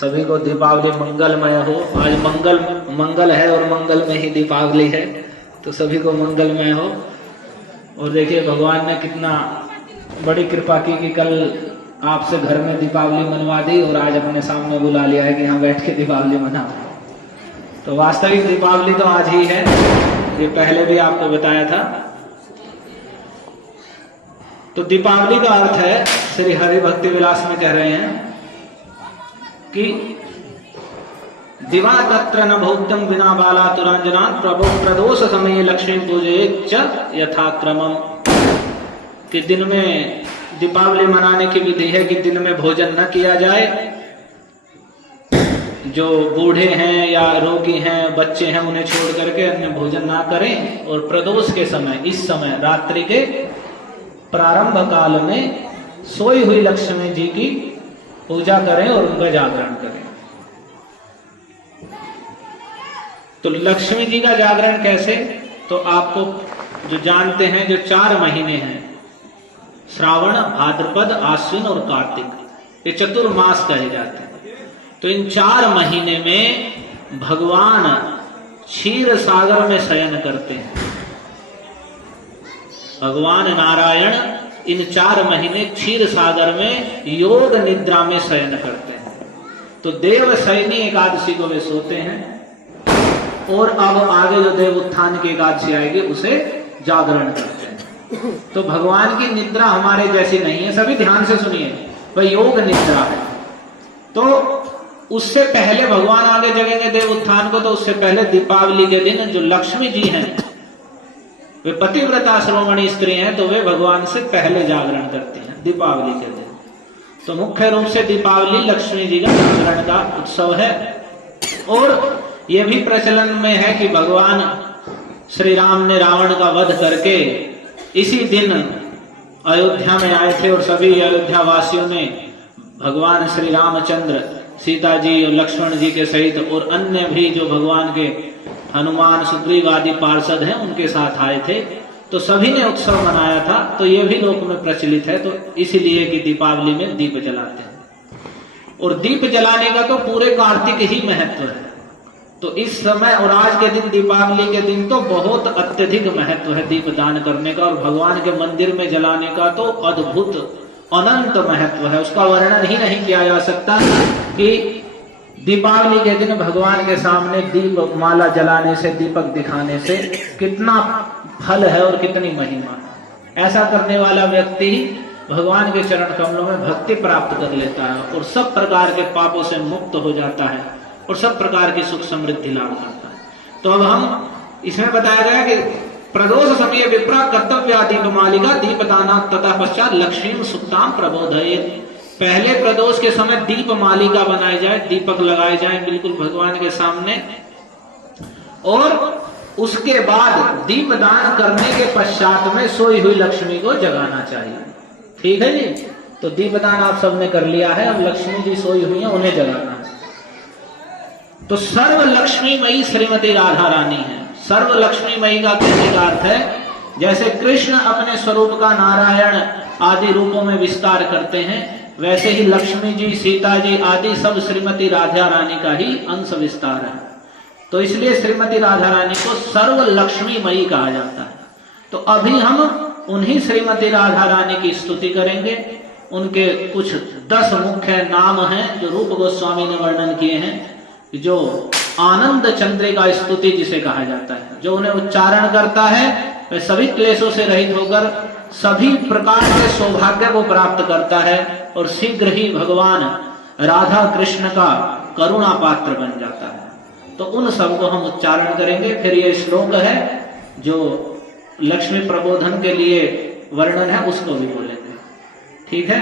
सभी को दीपावली मंगलमय हो। आज मंगल है और मंगल में ही दीपावली है, तो सभी को मंगलमय हो। और देखिए भगवान ने कितना बड़ी कृपा की कि कल आपसे घर में दीपावली मनवा दी और आज अपने सामने बुला लिया है कि यहाँ बैठ के दीपावली मनाओ। तो वास्तविक दीपावली तो आज ही है, ये पहले भी आपको बताया था। तो दीपावली का अर्थ है, श्री हरि भक्ति विलास में कह रहे हैं कि दिवा तत्र न भौत्यम बिना बाला तुरांजना प्रभो प्रदोष समय लक्ष्मी पूजे च यथाक्रमम। कि दिन में दीपावली मनाने की विधि है कि दिन में भोजन न किया जाए, जो बूढ़े हैं या रोगी हैं, बच्चे हैं, उन्हें छोड़ करके अन्य भोजन ना करें। और प्रदोष के समय, इस समय रात्रि के प्रारंभ काल में सोई हुई लक्ष्मी जी की पूजा करें और उनका जागरण करें। तो लक्ष्मी जी का जागरण कैसे? तो आपको जो जानते हैं, जो 4 महीने हैं, श्रावण, भाद्रपद, आश्विन और कार्तिक, ये चतुर्मास कहे जाते हैं। तो इन 4 महीने में भगवान क्षीर सागर में शयन करते हैं। भगवान नारायण इन 4 महीने क्षीर सागर में योग निद्रा में शयन करते हैं। तो देव शयनी एकादशी को वे सोते हैं, और अब आगे जो देव उत्थान की एकादशी आएगी उसे जागरण करते हैं। तो भगवान की निद्रा हमारे जैसी नहीं है, सभी ध्यान से सुनिए, वह योग निद्रा है। तो उससे पहले भगवान आगे जगेंगे देव उत्थान को, तो उससे पहले दीपावली के दिन जो लक्ष्मी जी हैं, वे पतिव्रता श्रोमणी स्त्री हैं, तो वे भगवान से पहले जागरण करती हैं दीपावली के दिन। तो मुख्य रूप से दीपावली लक्ष्मी जी का जागरण का उत्सव है। और यह भी प्रचलन में है कि भगवान श्री राम ने रावण का वध करके इसी दिन अयोध्या में आए थे, और सभी अयोध्या वासियों ने भगवान श्री रामचंद्र, सीता जी और लक्ष्मण जी के सहित और अन्य भी जो भगवान के हनुमान, सुग्रीव आदि पार्षद हैं, उनके साथ आए थे। तो सभी ने उत्सव मनाया था। तो ये भी लोक में प्रचलित है। तो इसीलिए कि दीपावली में दीप जलाते हैं, और दीप जलाने का तो पूरे कार्तिक ही महत्व है। तो इस समय और आज के दिन, दीपावली के दिन, तो बहुत अत्यधिक महत्व है दीप दान करने का, और भगवान के मंदिर में जलाने का तो अद्भुत अनंत महत्व है। उसका वर्णन ही नहीं किया जा सकता कि दीपावली के दिन भगवान के सामने दीप माला जलाने से, दीपक दिखाने से कितना फल है और कितनी महिमा है। ऐसा करने वाला व्यक्ति भगवान के चरण कमलों में भक्ति प्राप्त कर लेता है, और सब प्रकार के पापों से मुक्त हो जाता है, और सब प्रकार की सुख समृद्धि लाभ करता है। तो अब हम इसमें बताया गया कि प्रदोष समय विप्रा कर्तव्य दीपमालिका दीपदाना तथा पश्चात लक्ष्मी सुक्ताम प्रबोधयेत्। पहले प्रदोष के समय दीप मालिका बनाई जाए, दीपक लगाए जाए बिल्कुल भगवान के सामने, और उसके बाद दीपदान करने के पश्चात में सोई हुई लक्ष्मी को जगाना चाहिए। ठीक है जी। तो दीपदान आप सबने कर लिया है, अब लक्ष्मी जी सोई हुई है, उन्हें जगाना है। तो सर्व लक्ष्मीमयी श्रीमती राधा रानी है। सर्व लक्ष्मीमयी का कहने का अर्थ है, जैसे कृष्ण अपने स्वरूप का नारायण आदि रूपों में विस्तार करते हैं, वैसे ही लक्ष्मी जी, सीता जी आदि सब श्रीमती राधा रानी का ही अंश विस्तार है। तो इसलिए श्रीमती राधा रानी को सर्व लक्ष्मीमयी कहा जाता है। तो अभी हम उन्हीं श्रीमती राधा रानी की स्तुति करेंगे। उनके कुछ 10 मुख्य नाम हैं जो रूप गोस्वामी ने वर्णन किए हैं, जो आनंद चंद्रिका स्तुति जिसे कहा जाता है। जो उन्हें उच्चारण करता है वह सभी क्लेशों से रहित होकर सभी प्रकार के सौभाग्य को प्राप्त करता है, और शीघ्र ही भगवान राधा कृष्ण का करुणा पात्र बन जाता है। तो उन सब को हम उच्चारण करेंगे। फिर ये श्लोक है जो लक्ष्मी प्रबोधन के लिए वर्णन है, उसको भी बोलेंगे। ठीक है।